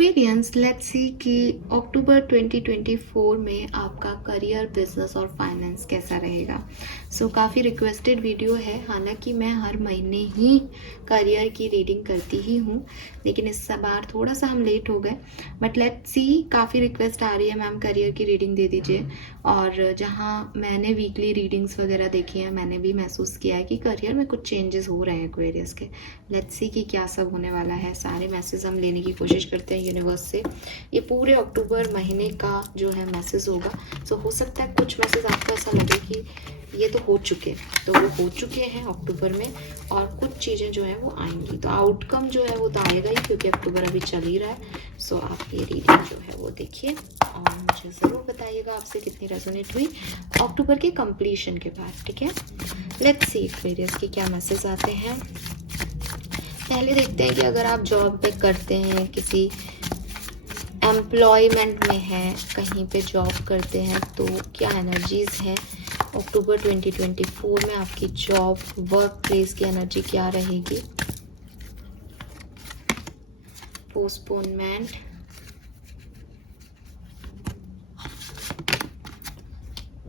Aquarians, let's see कि अक्टूबर 2024 में आपका करियर, बिजनेस और फाइनेंस कैसा रहेगा। काफ़ी रिक्वेस्टेड वीडियो है। हालांकि मैं हर महीने ही करियर की रीडिंग करती ही हूँ, लेकिन इस बार थोड़ा सा हम लेट हो गए। बट लेट्स सी, काफ़ी रिक्वेस्ट आ रही है, मैम करियर की रीडिंग दे दीजिए। और जहाँ मैंने वीकली रीडिंग्स वगैरह देखी हैं, मैंने भी महसूस किया है कि करियर में कुछ चेंजेस हो रहे हैं एक्वेरियस के। लेट्स सी कि क्या सब होने वाला है। सारे मैसेज हम लेने की कोशिश करते हैं यूनिवर्स से। ये पूरे अक्टूबर महीने का जो है मैसेज होगा। हो सकता है कुछ मैसेज आपको ऐसा लगे कि ये तो हो चुके, तो वो हो चुके हैं अक्टूबर में, और कुछ चीज़ें जो है वो आएंगी। तो आउटकम जो है वो तो आएगा ही, क्योंकि अक्टूबर अभी चल ही रहा है। आप ये रीडिंग जो है वो देखिए और मुझे ज़रूर बताइएगा आपसे कितनी रेजोनेट हुई अक्टूबर के कंप्लीशन के बाद। ठीक है, लेट्स सी एक्वेरियस के क्या मैसेज आते हैं। पहले देखते हैं कि अगर आप जॉब पे करते हैं, किसी एम्प्लॉयमेंट में हैं, कहीं पे जॉब करते हैं, तो क्या एनर्जीज हैं अक्टूबर 2024 में। आपकी जॉब, वर्क प्लेस की एनर्जी क्या रहेगी। पोस्टपोनमेंट,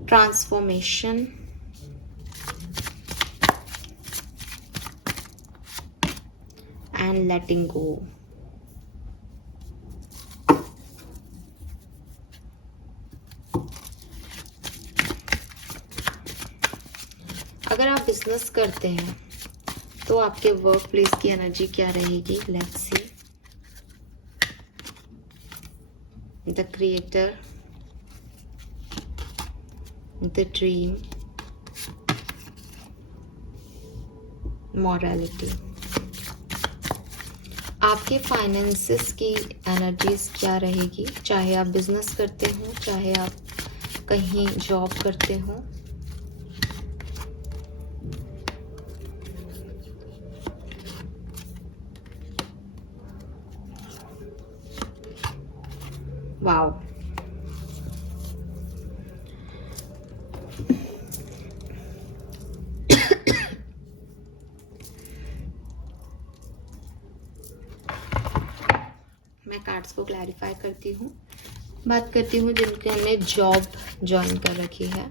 ट्रांसफॉर्मेशन, एंड लेटिंग गो। अगर आप बिजनेस करते हैं तो आपके वर्क प्लेस की एनर्जी क्या रहेगी। Let's see. The creator, the dream, morality. आपके फाइनेंसेस की एनर्जीज क्या रहेगी, चाहे आप बिजनेस करते हो, चाहे आप कहीं जॉब करते हो। वाओ, मैं कार्ड्स को क्लैरिफाई करती हूँ। बात करती हूँ जिनने जॉब ज्वाइन कर रखी है।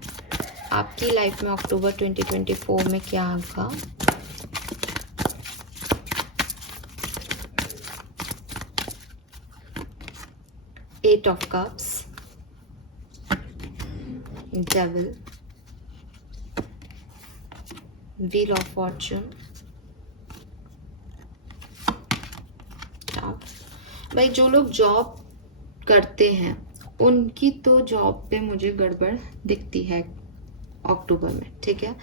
आपकी लाइफ में अक्टूबर 2024 में क्या आएगा। Eight of cups, devil, wheel of fortune. भाई, जो लोग जॉब करते हैं उनकी तो जॉब पे मुझे गड़बड़ दिखती है अक्टूबर में। ठीक है,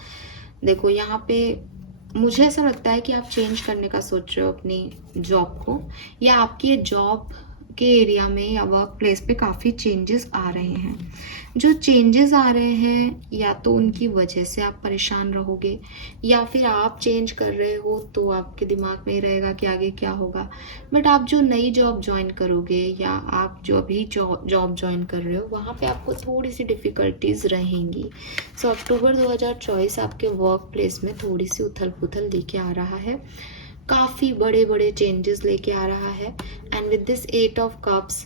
देखो यहाँ पे मुझे ऐसा लगता है कि आप चेंज करने का सोच रहे हो अपनी जॉब को, या आपकी जॉब के एरिया में या वर्क प्लेस पे काफ़ी चेंजेस आ रहे हैं। जो चेंजेस आ रहे हैं, या तो उनकी वजह से आप परेशान रहोगे, या फिर आप चेंज कर रहे हो तो आपके दिमाग में ही रहेगा कि आगे क्या होगा। बट आप जो नई जॉब ज्वाइन करोगे, या आप जो अभी जॉब ज्वाइन कर रहे हो, वहाँ पे आपको थोड़ी सी डिफ़िकल्टीज रहेंगी। अक्टूबर 2024 आपके वर्क प्लेस में थोड़ी सी उथल पुथल लेके आ रहा है, काफ़ी बड़े बड़े चेंजेस लेके आ रहा है। And with this eight of cups,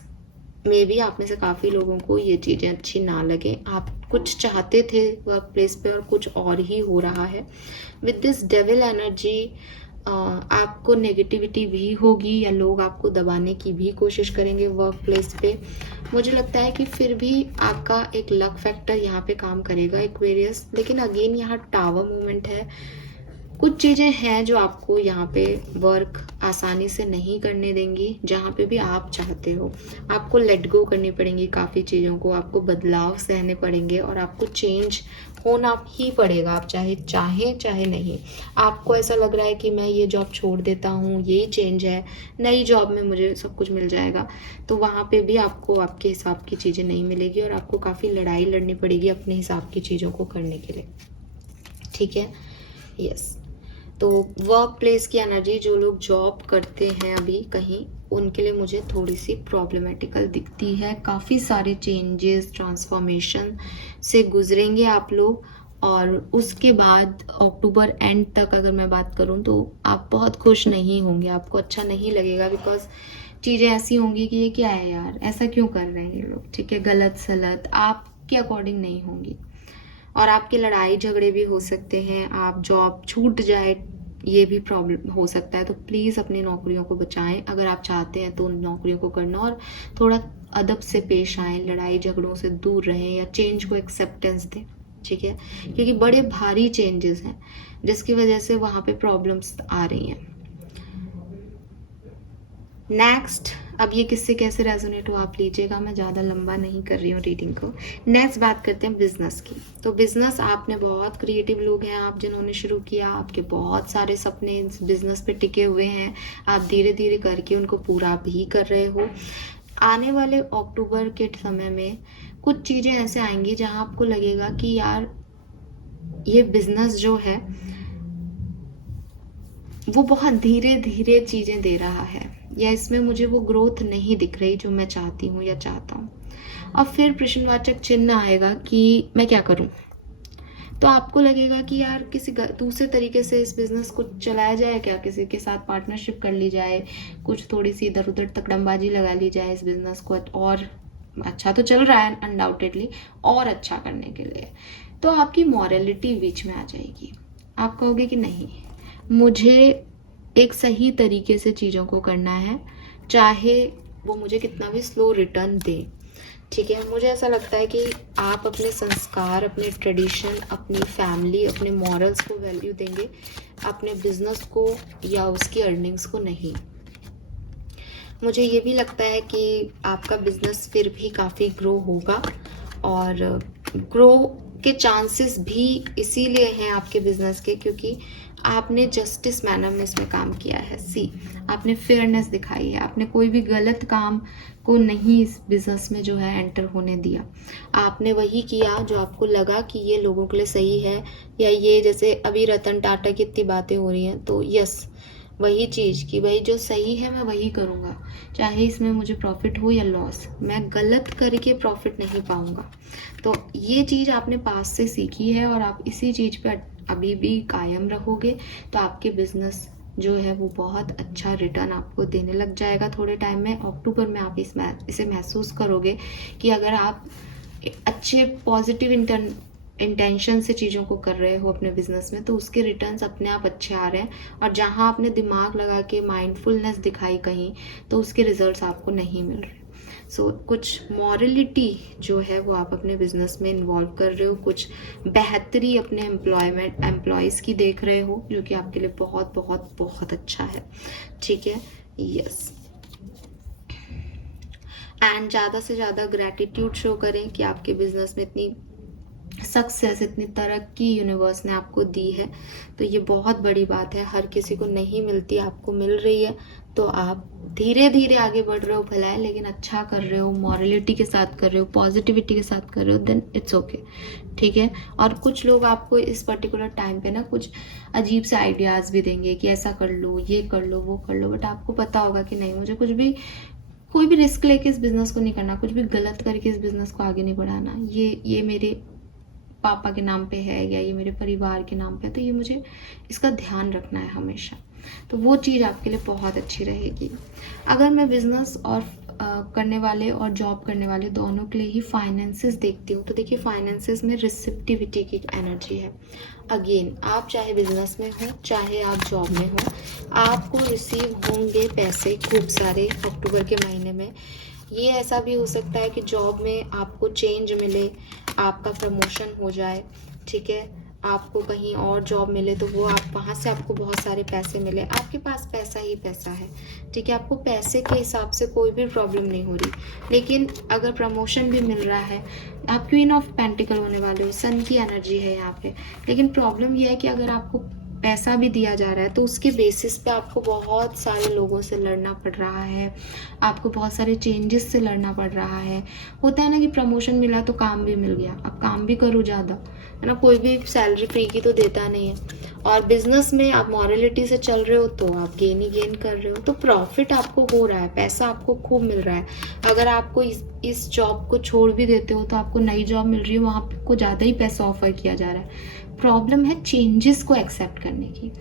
may be आप में से काफ़ी लोगों को ये चीज़ें अच्छी ना लगे। आप कुछ चाहते थे वर्क प्लेस पे और कुछ और ही हो रहा है। विद दिस डेविल एनर्जी, आपको नेगेटिविटी भी होगी, या लोग आपको दबाने की भी कोशिश करेंगे वर्क प्लेस पे। मुझे लगता है कि फिर भी आपका एक लक फैक्टर यहाँ पे काम करेगा एक्वेरियस। लेकिन अगेन यहाँ टावर मूवमेंट है। कुछ चीज़ें हैं जो आपको यहाँ पे वर्क आसानी से नहीं करने देंगी। जहाँ पे भी आप चाहते हो, आपको लेट गो करनी पड़ेंगी काफ़ी चीज़ों को, आपको बदलाव सहने पड़ेंगे, और आपको चेंज होना ही पड़ेगा, आप चाहे नहीं। आपको ऐसा लग रहा है कि मैं ये जॉब छोड़ देता हूँ, यही चेंज है, नई जॉब में मुझे सब कुछ मिल जाएगा, तो वहाँ पे भी आपको आपके हिसाब की चीज़ें नहीं मिलेगी, और आपको काफ़ी लड़ाई लड़नी पड़ेगी अपने हिसाब की चीज़ों को करने के लिए। ठीक है, यस। तो वर्क प्लेस की एनर्जी, जो लोग जॉब करते हैं अभी कहीं, उनके लिए मुझे थोड़ी सी प्रॉब्लमेटिकल दिखती है। काफ़ी सारे चेंजेस, ट्रांसफॉर्मेशन से गुजरेंगे आप लोग, और उसके बाद अक्टूबर एंड तक अगर मैं बात करूं तो आप बहुत खुश नहीं होंगे, आपको अच्छा नहीं लगेगा, बिकॉज चीज़ें ऐसी होंगी कि ये क्या है यार, ऐसा क्यों कर रहे हैं ये लोग, ठीक है, गलत सलत आपके अकॉर्डिंग नहीं होंगी। और आपके लड़ाई झगड़े भी हो सकते हैं, आप जॉब छूट जाए ये भी प्रॉब्लम हो सकता है। तो प्लीज़ अपनी नौकरियों को बचाएं। अगर आप चाहते हैं तो उन नौकरियों को करना, और थोड़ा अदब से पेश आएँ, लड़ाई झगड़ों से दूर रहें या चेंज को एक्सेप्टेंस दें, ठीक है, क्योंकि बड़े भारी चेंजेस हैं जिसकी वजह से वहाँ पे प्रॉब्लम्स आ रही हैं। नेक्स्ट, अब ये किससे कैसे रेजोनेट हो आप लीजिएगा, मैं ज़्यादा लंबा नहीं कर रही हूँ रीडिंग को। नेक्स्ट बात करते हैं बिजनेस की। तो बिजनेस, आपने बहुत क्रिएटिव लोग हैं आप जिन्होंने शुरू किया, आपके बहुत सारे सपने इस बिजनेस पे टिके हुए हैं, आप धीरे धीरे करके उनको पूरा भी कर रहे हो। आने वाले अक्टूबर के समय में कुछ चीज़ें ऐसे आएंगी जहाँ आपको लगेगा कि यार ये बिजनेस जो है वो बहुत धीरे धीरे चीज़ें दे रहा है, या इसमें मुझे वो ग्रोथ नहीं दिख रही जो मैं चाहती हूँ या चाहता हूँ। अब फिर प्रश्नवाचक चिन्ह आएगा कि मैं क्या करूँ। तो आपको लगेगा कि यार किसी दूसरे तरीके से इस बिज़नेस को चलाया जाए क्या, किसी के साथ पार्टनरशिप कर ली जाए, कुछ थोड़ी सी इधर उधर तकड़मबाजी लगा ली जाए इस बिज़नेस को, और अच्छा तो चल रहा है अनडाउटेडली, और अच्छा करने के लिए। तो आपकी मॉरलिटी बीच में आ जाएगी, आप कहोगे कि नहीं, मुझे एक सही तरीके से चीज़ों को करना है, चाहे वो मुझे कितना भी स्लो रिटर्न दे, ठीक है। मुझे ऐसा लगता है कि आप अपने संस्कार, अपने ट्रेडिशन, अपनी फैमिली, अपने मॉरल्स को वैल्यू देंगे, अपने बिजनेस को या उसकी अर्निंग्स को नहीं। मुझे ये भी लगता है कि आपका बिजनेस फिर भी काफ़ी ग्रो होगा, और ग्रो के चांसेस भी इसीलिए हैं आपके बिजनेस के क्योंकि आपने जस्टिस मैनर में इसमें काम किया है। आपने फेयरनेस दिखाई है, आपने कोई भी गलत काम को नहीं इस बिजनेस में जो है एंटर होने दिया। आपने वही किया जो आपको लगा कि ये लोगों के लिए सही है, या ये जैसे अभी रतन टाटा की इतनी बातें हो रही हैं, तो यस वही चीज़ कि भाई जो सही है मैं वही करूँगा, चाहे इसमें मुझे प्रॉफिट हो या लॉस, मैं गलत करके प्रॉफिट नहीं पाऊँगा। तो ये चीज़ आपने पास से सीखी है और आप इसी चीज़ पे अभी भी कायम रहोगे, तो आपके बिजनेस जो है वो बहुत अच्छा रिटर्न आपको देने लग जाएगा थोड़े टाइम में। अक्टूबर में आप इसे महसूस करोगे कि अगर आप अच्छे पॉजिटिव इंटेंशन से चीज़ों को कर रहे हो अपने बिजनेस में, तो उसके रिटर्न्स अपने आप अच्छे आ रहे हैं। और जहाँ आपने दिमाग लगा के माइंडफुलनेस दिखाई कहीं, तो उसके रिजल्ट्स आपको नहीं मिल रहे। कुछ मॉरलिटी जो है वो आप अपने बिजनेस में इन्वॉल्व कर रहे हो, कुछ बेहतरी अपने एम्प्लॉयज़ की देख रहे हो, जो कि आपके लिए बहुत बहुत बहुत अच्छा है, ठीक है। यस, एंड ज़्यादा से ज़्यादा ग्रैटिट्यूड शो करें कि आपके बिजनेस में इतनी सक्सेस, इतनी तरक्की यूनिवर्स ने आपको दी है, तो ये बहुत बड़ी बात है, हर किसी को नहीं मिलती, आपको मिल रही है। तो आप धीरे धीरे आगे बढ़ रहे हो, भला है, लेकिन अच्छा कर रहे हो, मॉरलिटी के साथ कर रहे हो, पॉजिटिविटी के साथ कर रहे हो, देन इट्स ओके, ठीक है। और कुछ लोग आपको इस पर्टिकुलर टाइम पे ना कुछ अजीब से आइडियाज़ भी देंगे कि ऐसा कर लो, ये कर लो, वो कर लो, बट आपको पता होगा कि नहीं, मुझे कोई भी रिस्क लेके इस बिज़नेस को नहीं करना, कुछ भी गलत करके इस बिज़नेस को आगे नहीं बढ़ाना। ये मेरे पापा के नाम पे है या ये मेरे परिवार के नाम पे है, तो ये मुझे इसका ध्यान रखना है हमेशा। तो वो चीज़ आपके लिए बहुत अच्छी रहेगी। अगर मैं बिज़नेस और करने वाले और जॉब करने वाले दोनों के लिए ही फाइनेंसेस देखती हूँ, तो देखिए फाइनेंसेस में रिसिप्टिविटी की एनर्जी है। अगेन, आप चाहे बिजनेस में हो चाहे आप जॉब में हो, आपको रिसीव होंगे पैसे खूब सारे अक्टूबर के महीने में। ये ऐसा भी हो सकता है कि जॉब में आपको चेंज मिले, आपका प्रमोशन हो जाए, ठीक है, आपको कहीं और जॉब मिले तो वो आप वहाँ से आपको बहुत सारे पैसे मिले, आपके पास पैसा ही पैसा है, ठीक है, आपको पैसे के हिसाब से कोई भी प्रॉब्लम नहीं हो रही। लेकिन अगर प्रमोशन भी मिल रहा है, आप क्वीन ऑफ पेंटिकल होने वाले हो, सन की एनर्जी है यहाँ पे, लेकिन प्रॉब्लम यह है कि अगर आपको पैसा भी दिया जा रहा है तो उसके बेसिस पे आपको बहुत सारे लोगों से लड़ना पड़ रहा है, आपको बहुत सारे चेंजेस से लड़ना पड़ रहा है। होता है ना कि प्रमोशन मिला तो काम भी मिल गया, अब काम भी करो ज़्यादा, है ना, कोई भी सैलरी फ्री की तो देता नहीं है। और बिजनेस में आप मॉरलिटी से चल रहे हो तो आप गेन ही गेन कर रहे हो, तो प्रॉफिट आपको हो रहा है, पैसा आपको खूब मिल रहा है। अगर आपको इस जॉब को छोड़ भी देते हो तो आपको नई जॉब मिल रही है, वहाँ को ज़्यादा ही पैसा ऑफर किया जा रहा है। प्रॉब्लम है चेंजेस को एक्सेप्ट करने की।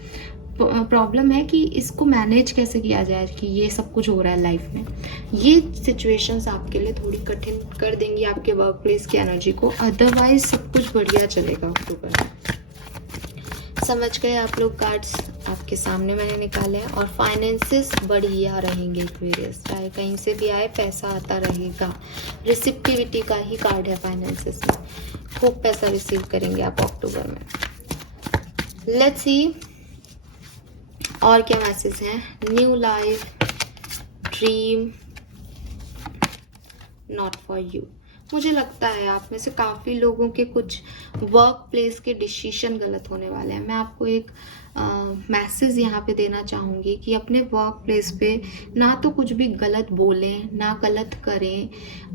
प्रॉब्लम है कि इसको मैनेज कैसे किया जाए कि ये सब कुछ हो रहा है लाइफ में। ये सिचुएशंस आपके लिए थोड़ी कठिन कर देंगी आपके वर्क प्लेस की एनर्जी को, अदरवाइज सब कुछ बढ़िया चलेगा अक्टूबर में। समझ गए आप लोग, कार्ड्स आपके सामने मैंने निकाले हैं। और फाइनेंसेस बढ़िया रहेंगे एक्वेरियस, चाहे कहीं से भी आए पैसा आता रहेगा। रिसिप्टिविटी का ही कार्ड है फाइनेंसेस में, खूब पैसा रिसीव करेंगे आप अक्टूबर में। लेट्स सी और क्या मैसेज हैं। New life, dream, not for you. मुझे लगता है आप में से काफ़ी लोगों के कुछ वर्क प्लेस के डिसीजन गलत होने वाले हैं। मैं आपको एक मैसेज यहाँ पे देना चाहूँगी कि अपने वर्क प्लेस पे ना तो कुछ भी गलत बोलें, ना गलत करें।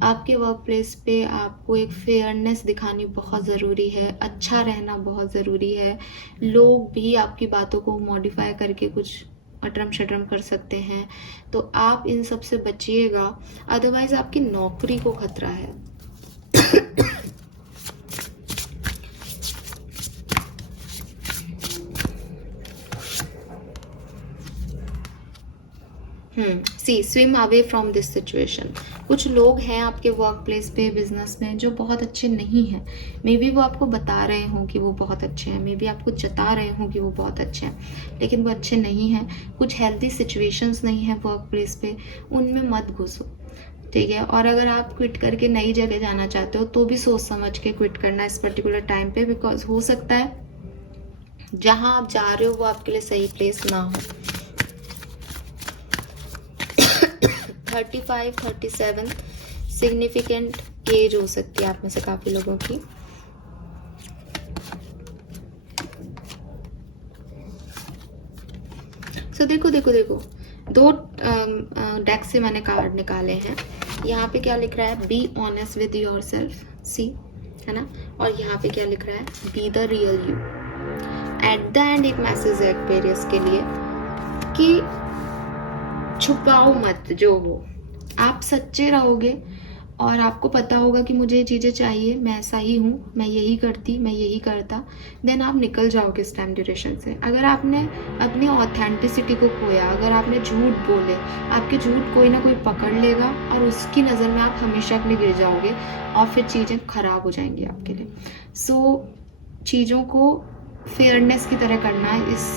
आपके वर्क प्लेस पे आपको एक फेयरनेस दिखानी बहुत ज़रूरी है, अच्छा रहना बहुत ज़रूरी है। लोग भी आपकी बातों को मॉडिफाई करके कुछ अटरम शटरम कर सकते हैं, तो आप इन सब से बचिएगा, अदरवाइज आपकी नौकरी को खतरा है। See swim away from this situation. कुछ लोग हैं आपके वर्क प्लेस पे, बिजनेस में, जो बहुत अच्छे नहीं हैं। मे बी वो आपको बता रहे हों कि वो बहुत अच्छे हैं, मे बी आपको जता रहे हों कि वो बहुत अच्छे हैं, लेकिन वो अच्छे नहीं हैं। कुछ हेल्दी सिचुएशंस नहीं है वर्क प्लेस पे, उनमें मत घुसो, ठीक है। और अगर आप क्विट करके नई जगह जाना चाहते हो तो भी सोच समझ के क्विट करना इस पर्टिकुलर टाइम पे, बिकॉज हो सकता है जहां आप जा रहे हो वो आपके लिए सही प्लेस ना हो। 35, 37 सिग्निफिकेंट एज हो सकती है आप में से काफी लोगों की। सो देखो देखो देखो, दो डेक से मैंने कार्ड निकाले हैं। यहाँ पे क्या लिख रहा है, be honest with yourself, see, है ना। और यहाँ पे क्या लिख रहा है, be the real you. At the end एक मैसेज है एक्वेरियस के लिए कि छुपाओ मत, जो हो आप सच्चे रहोगे और आपको पता होगा कि मुझे ये चीज़ें चाहिए, मैं ऐसा ही हूँ, मैं यही करती, मैं यही करता, देन आप निकल जाओगे इस टाइम ड्यूरेशन से। अगर आपने अपनी ऑथेंटिसिटी को खोया, अगर आपने झूठ बोले, आपके झूठ कोई ना कोई पकड़ लेगा और उसकी नज़र में आप हमेशा के लिए गिर जाओगे और फिर चीज़ें खराब हो जाएंगी आपके लिए। सो चीज़ों को फेयरनेस की तरह करना इस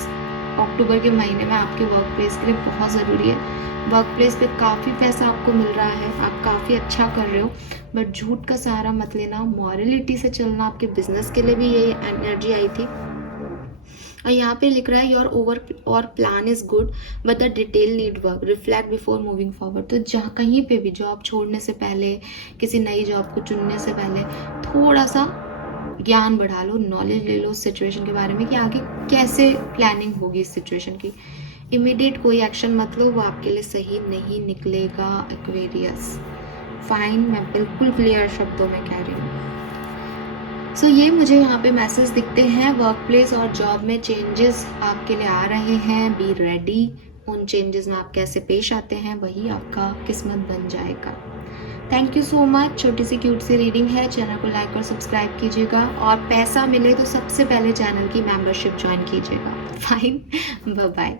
अक्टूबर के महीने में आपके वर्क प्लेस के लिए बहुत ज़रूरी है। वर्क प्लेस पे काफ़ी पैसा आपको मिल रहा है, आप काफ़ी अच्छा कर रहे हो, बट झूठ का सहारा मत लेना, मॉरलिटी से चलना। आपके बिजनेस के लिए भी यही एनर्जी आई थी। और यहाँ पे लिख रहा है योर ओवर और plan is good but the detail need work, reflect before moving forward. तो जहाँ कहीं पे भी जॉब छोड़ने से पहले, किसी नई जॉब को चुनने से पहले थोड़ा सा ज्ञान बढ़ा लो, नॉलेज ले लो सिचुएशन के बारे में कि आगे कैसे प्लानिंग होगी इस सिचुएशन की। इमीडिएट कोई एक्शन मत लो, वो आपके लिए सही नहीं निकलेगा एक्वेरियस। फाइन, मैं बिल्कुल क्लियर शब्दों में कह रही हूँ। सो ये मुझे यहाँ पे मैसेज दिखते हैं, वर्क प्लेस और जॉब में चेंजेस आपके लिए आ रहे हैं, बी रेडी। उन चेंजेस में आप कैसे पेश आते हैं वही आपका किस्मत बन जाएगा। Thank you so much. छोटी सी क्यूट सी रीडिंग है, चैनल को लाइक और सब्सक्राइब कीजिएगा, और पैसा मिले तो सबसे पहले चैनल की मेंबरशिप ज्वाइन कीजिएगा। Fine, bye bye.